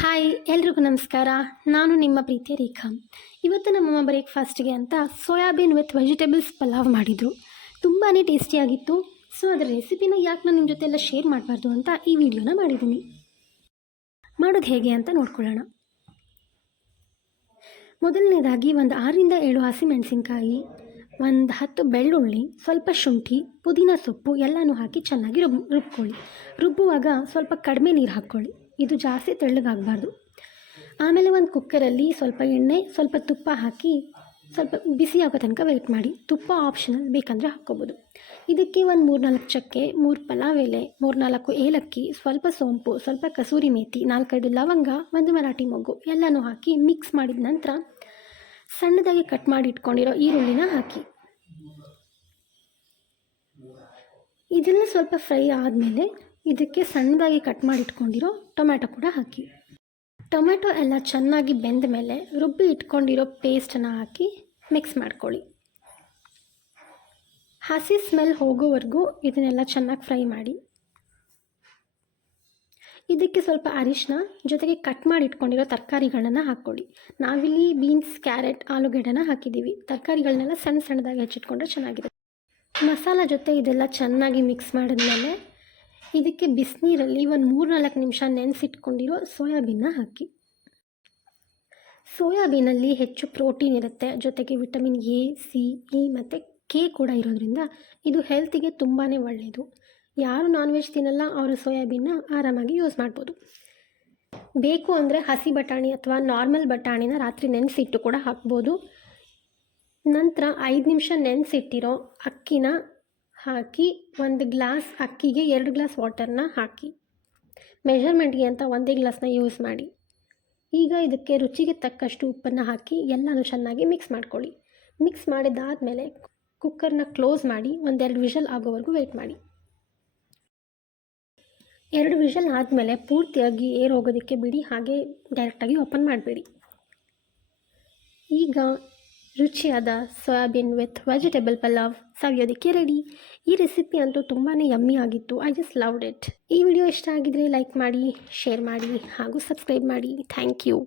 Hi ಎಲ್ರಿಗೂ ನಮಸ್ಕಾರ. ನಾನು ನಿಮ್ಮ ಪ್ರೀತಿಯ ರೇಖಾ. ಇವತ್ತು ನಮ್ಮಮ್ಮ ಬ್ರೇಕ್ಫಾಸ್ಟ್ಗೆ ಅಂತ ಸೋಯಾಬೀನ್ ವಿತ್ ವೆಜಿಟೇಬಲ್ಸ್ ಪಲಾವ್ ಮಾಡಿದರು. ತುಂಬಾ ಟೇಸ್ಟಿಯಾಗಿತ್ತು. ಸೊ ಅದರ ರೆಸಿಪಿನ ಯಾಕೆ ನಾನು ನಿಮ್ಮ ಜೊತೆ ಎಲ್ಲ ಶೇರ್ ಮಾಡಬಾರ್ದು ಅಂತ ಈ ವಿಡಿಯೋನ ಮಾಡಿದ್ದೀನಿ. ಮಾಡೋದು ಹೇಗೆ ಅಂತ ನೋಡ್ಕೊಳ್ಳೋಣ. ಮೊದಲನೇದಾಗಿ ಒಂದು 6ರಿಂದ 7 ಹಸಿಮೆಣಸಿನ್ಕಾಯಿ, ಒಂದು 10 ಬೆಳ್ಳುಳ್ಳಿ, ಸ್ವಲ್ಪ ಶುಂಠಿ, ಪುದೀನ ಸೊಪ್ಪು ಎಲ್ಲನೂ ಹಾಕಿ ಚೆನ್ನಾಗಿ ರುಬ್ಕೊಳ್ಳಿ. ರುಬ್ಬುವಾಗ ಸ್ವಲ್ಪ ಕಡಿಮೆ ನೀರು ಹಾಕ್ಕೊಳ್ಳಿ, ಇದು ಜಾಸ್ತಿ ತೆಳ್ಳಗಾಗಬಾರ್ದು. ಆಮೇಲೆ ಒಂದು ಕುಕ್ಕರಲ್ಲಿ ಸ್ವಲ್ಪ ಎಣ್ಣೆ, ಸ್ವಲ್ಪ ತುಪ್ಪ ಹಾಕಿ ಸ್ವಲ್ಪ ಬಿಸಿ ಆಗೋ ತನಕ ವೆಯ್ಟ್ ಮಾಡಿ. ತುಪ್ಪ ಆಪ್ಷನಲ್, ಬೇಕಂದರೆ ಹಾಕ್ಕೋಬೋದು. ಇದಕ್ಕೆ ಒಂದು 3-4 ಚಕ್ಕೆ, 3 ಪಲಾವ್ ಎಲೆ, 3-4 ಏಲಕ್ಕಿ, ಸ್ವಲ್ಪ ಸೋಂಪು, ಸ್ವಲ್ಪ ಕಸೂರಿ ಮೇಥಿ, 4-5 ಲವಂಗ, 1 ಮರಾಠಿ ಮೊಗ್ಗು ಎಲ್ಲನೂ ಹಾಕಿ ಮಿಕ್ಸ್ ಮಾಡಿದ ನಂತರ ಸಣ್ಣದಾಗಿ ಕಟ್ ಮಾಡಿ ಇಟ್ಕೊಂಡಿರೋ ಈರುಳ್ಳಿನ ಹಾಕಿ. ಇದೆಲ್ಲ ಸ್ವಲ್ಪ ಫ್ರೈ ಆದಮೇಲೆ ಇದಕ್ಕೆ ಸಣ್ಣದಾಗಿ ಕಟ್ ಮಾಡಿ ಇಟ್ಕೊಂಡಿರೋ ಟೊಮ್ಯಾಟೊ ಕೂಡ ಹಾಕಿ. ಟೊಮ್ಯಾಟೊ ಎಲ್ಲ ಚೆನ್ನಾಗಿ ಬೆಂದ ಮೇಲೆ ರುಬ್ಬಿ ಇಟ್ಕೊಂಡಿರೋ ಪೇಸ್ಟನ್ನು ಹಾಕಿ ಮಿಕ್ಸ್ ಮಾಡ್ಕೊಳ್ಳಿ. ಹಸಿ ಸ್ಮೆಲ್ ಹೋಗೋವರೆಗೂ ಇದನ್ನೆಲ್ಲ ಚೆನ್ನಾಗಿ ಫ್ರೈ ಮಾಡಿ. ಇದಕ್ಕೆ ಸ್ವಲ್ಪ ಅರಿಶಿನ ಜೊತೆಗೆ ಕಟ್ ಮಾಡಿ ಇಟ್ಕೊಂಡಿರೋ ತರಕಾರಿಗಳನ್ನ ಹಾಕ್ಕೊಳ್ಳಿ. ನಾವಿಲ್ಲಿ ಬೀನ್ಸ್, ಕ್ಯಾರೆಟ್, ಆಲೂಗೆಡ್ಡೆನ ಹಾಕಿದ್ದೀವಿ. ತರಕಾರಿಗಳನ್ನೆಲ್ಲ ಸಣ್ಣದಾಗಿ ಹೆಚ್ಚಿಟ್ಕೊಂಡ್ರೆ ಚೆನ್ನಾಗಿದೆ. ಮಸಾಲ ಜೊತೆ ಇದೆಲ್ಲ ಚೆನ್ನಾಗಿ ಮಿಕ್ಸ್ ಮಾಡಿದ್ಮೇಲೆ ಇದಕ್ಕೆ ಬಿಸಿನೀರಲ್ಲಿ ಒಂದು 3-4 ನಿಮಿಷ ನೆನೆಸಿಟ್ಕೊಂಡಿರೋ ಸೋಯಾಬೀನ್ನ ಹಾಕಿ. ಸೋಯಾಬೀನಲ್ಲಿ ಹೆಚ್ಚು ಪ್ರೋಟೀನ್ ಇರುತ್ತೆ, ಜೊತೆಗೆ ವಿಟಮಿನ್ ಎ, ಸಿ, ಇ ಮತ್ತು ಕೆ ಕೂಡ ಇರೋದ್ರಿಂದ ಇದು ಹೆಲ್ತಿಗೆ ತುಂಬಾ ಒಳ್ಳೆಯದು. ಯಾರು ನಾನ್ ವೆಜ್ ತಿನ್ನಲ್ಲ ಅವರು ಸೋಯಾಬೀನ್ನ ಆರಾಮಾಗಿ ಯೂಸ್ ಮಾಡ್ಬೋದು. ಬೇಕು ಅಂದರೆ ಹಸಿ ಬಟಾಣಿ ಅಥವಾ ನಾರ್ಮಲ್ ಬಟಾಣಿನ ರಾತ್ರಿ ನೆನೆಸಿಟ್ಟು ಕೂಡ ಹಾಕ್ಬೋದು. ನಂತರ 5 ನಿಮಿಷ ನೆನೆಸಿಟ್ಟಿರೋ ಅಕ್ಕಿನ ಹಾಕಿ 1 ಗ್ಲಾಸ್ ಅಕ್ಕಿಗೆ 2 ಗ್ಲಾಸ್ ವಾಟರ್ನ ಹಾಕಿ. ಮೆಷರ್ಮೆಂಟ್ಗೆ ಅಂತ 1 ಗ್ಲಾಸ್ನ ಯೂಸ್ ಮಾಡಿ. ಈಗ ಇದಕ್ಕೆ ರುಚಿಗೆ ತಕ್ಕಷ್ಟು ಉಪ್ಪನ್ನು ಹಾಕಿ ಎಲ್ಲನೂ ಚೆನ್ನಾಗಿ ಮಿಕ್ಸ್ ಮಾಡ್ಕೊಳ್ಳಿ. ಮಿಕ್ಸ್ ಮಾಡಿದ್ದಾದಮೇಲೆ ಕುಕ್ಕರ್ನ ಕ್ಲೋಸ್ ಮಾಡಿ 1-2 ವಿಷಲ್ ಆಗೋವರೆಗೂ ವೆಯ್ಟ್ ಮಾಡಿ. 2 ವಿಷಲ್ ಆದಮೇಲೆ ಪೂರ್ತಿಯಾಗಿ ಏರ್ ಹೋಗೋದಕ್ಕೆ ಬಿಡಿ, ಹಾಗೆ ಡೈರೆಕ್ಟಾಗಿ ಓಪನ್ ಮಾಡಬೇಡಿ. ಈಗ ರುಚಿಯಾದ ಸೋಯಾಬೀನ್ ವಿತ್ ವೆಜಿಟೇಬಲ್ ಪಲಾವ್ ಸವಿಯೋದಕ್ಕೆ ರೆಡಿ. ಈ ರೆಸಿಪಿ ಅಂತೂ ತುಂಬಾ ಯಮ್ಮಿ ಆಗಿತ್ತು. I just loved it. ಈ ವಿಡಿಯೋ ಇಷ್ಟ ಆಗಿದ್ರೆ ಲೈಕ್ ಮಾಡಿ, ಶೇರ್ ಮಾಡಿ ಹಾಗೂ ಸಬ್ಸ್ಕ್ರೈಬ್ ಮಾಡಿ. Thank you.